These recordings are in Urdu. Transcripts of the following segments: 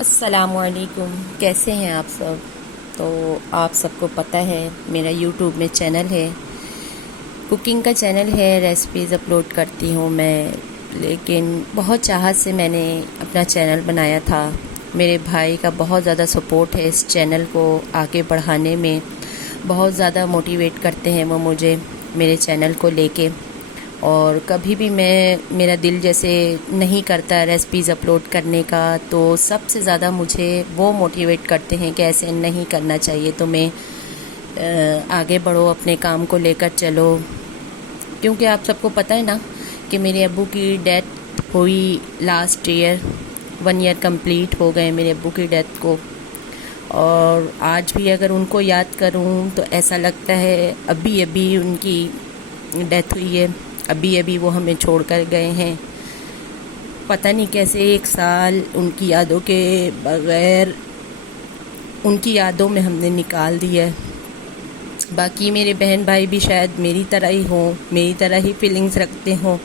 السلام علیکم، کیسے ہیں آپ سب؟ تو آپ سب کو پتہ ہے میرا یوٹیوب میں چینل ہے، کوکنگ کا چینل ہے، ریسپیز اپلوڈ کرتی ہوں میں، لیکن بہت چاہت سے میں نے اپنا چینل بنایا تھا۔ میرے بھائی کا بہت زیادہ سپورٹ ہے اس چینل کو آگے بڑھانے میں، بہت زیادہ موٹیویٹ کرتے ہیں وہ مجھے میرے چینل کو لے کے، اور کبھی بھی میرا دل جیسے نہیں کرتا ریسپیز اپلوڈ کرنے کا تو سب سے زیادہ مجھے وہ موٹیویٹ کرتے ہیں کہ ایسے نہیں کرنا چاہیے تمہیں، آگے بڑھو، اپنے کام کو لے کر چلو۔ کیونکہ آپ سب کو پتہ ہے نا کہ میرے ابو کی ڈیتھ ہوئی لاسٹ ایئر، 1 ایئر کمپلیٹ ہو گئے میرے ابو کی ڈیتھ کو، اور آج بھی اگر ان کو یاد کروں تو ایسا لگتا ہے ابھی ان کی ڈیتھ ہوئی ہے، ابھی وہ ہمیں چھوڑ کر گئے ہیں۔ پتہ نہیں کیسے 1 سال ان کی یادوں کے بغیر، ان کی یادوں میں ہم نے نکال دیا ہے۔ باقی میرے بہن بھائی بھی شاید میری طرح ہی ہوں، میری طرح ہی فیلنگز رکھتے ہوں،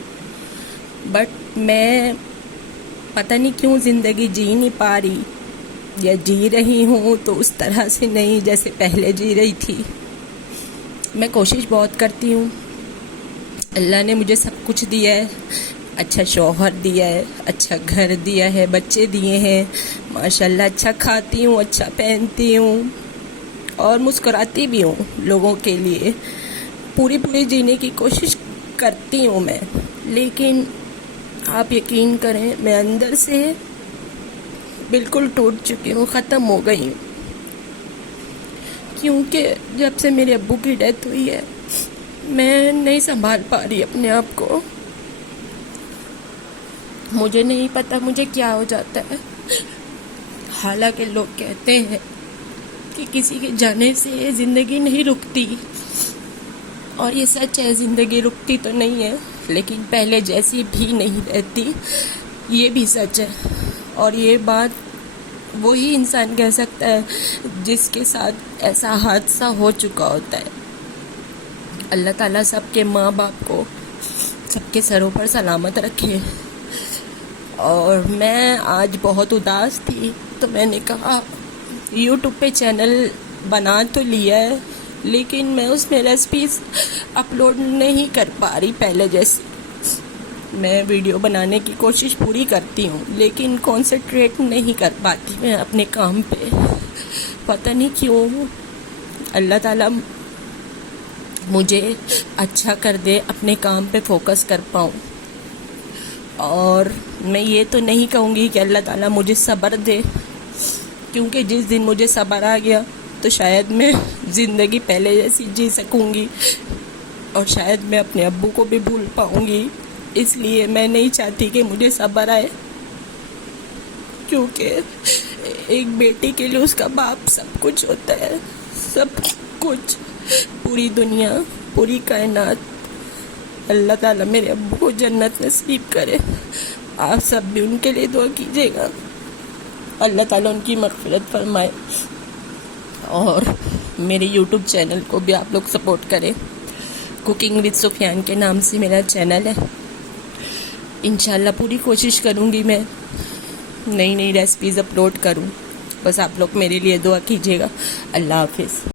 بٹ میں پتہ نہیں کیوں زندگی جی نہیں پا رہی، یا جی رہی ہوں تو اس طرح سے نہیں جیسے پہلے جی رہی تھی۔ میں کوشش بہت کرتی ہوں، اللہ نے مجھے سب کچھ دیا ہے، اچھا شوہر دیا ہے، اچھا گھر دیا ہے، بچے دیے ہیں، ماشاءاللہ اچھا کھاتی ہوں، اچھا پہنتی ہوں، اور مسکراتی بھی ہوں لوگوں کے لیے، پوری جینے کی کوشش کرتی ہوں میں، لیکن آپ یقین کریں میں اندر سے بالکل ٹوٹ چکی ہوں، ختم ہو گئی ہوں، کیونکہ جب سے میرے ابو کی ڈیتھ ہوئی ہے میں نہیں سنبھال پا رہی اپنے آپ کو۔ مجھے نہیں پتا مجھے کیا ہو جاتا ہے، حالانکہ لوگ کہتے ہیں کہ کسی کے جانے سے زندگی نہیں رکتی، اور یہ سچ ہے، زندگی رکتی تو نہیں ہے لیکن پہلے جیسی بھی نہیں رہتی، یہ بھی سچ ہے، اور یہ بات وہی انسان کہہ سکتا ہے جس کے ساتھ ایسا حادثہ ہو چکا ہوتا ہے۔ اللہ تعالیٰ سب کے ماں باپ کو سب کے سروں پر سلامت رکھے۔ اور میں آج بہت اداس تھی تو میں نے کہا یوٹیوب پہ چینل بنا تو لیا ہے لیکن میں اس میں ریسپیز اپلوڈ نہیں کر پا رہی پہلے جیسی۔ میں ویڈیو بنانے کی کوشش پوری کرتی ہوں لیکن کانسنٹریٹ نہیں کر پاتی میں اپنے کام پہ، پتہ نہیں کیوں۔ اللہ تعالیٰ مجھے اچھا کر دے، اپنے کام پہ فوکس کر پاؤں، اور میں یہ تو نہیں کہوں گی کہ اللہ تعالیٰ مجھے صبر دے، کیونکہ جس دن مجھے صبر آ گیا تو شاید میں زندگی پہلے جیسی جی سکوں گی، اور شاید میں اپنے ابو کو بھی بھول پاؤں گی۔ اس لیے میں نہیں چاہتی کہ مجھے صبر آئے، کیونکہ ایک بیٹی کے لیے اس کا باپ سب کچھ ہوتا ہے، سب کچھ، پوری دنیا، پوری کائنات۔ اللہ تعالیٰ میرے ابو کو جنت نصیب کرے، آپ سب بھی ان کے لیے دعا کیجیے گا، اللہ تعالیٰ ان کی مغفرت فرمائے، اور میرے یوٹیوب چینل کو بھی آپ لوگ سپورٹ کریں۔ کوکنگ وتھ سفیان کے نام سے میرا چینل ہے، انشاءاللہ پوری کوشش کروں گی میں نئی ریسپیز اپلوڈ کروں، بس آپ لوگ میرے لیے دعا کیجیے گا۔ اللہ حافظ۔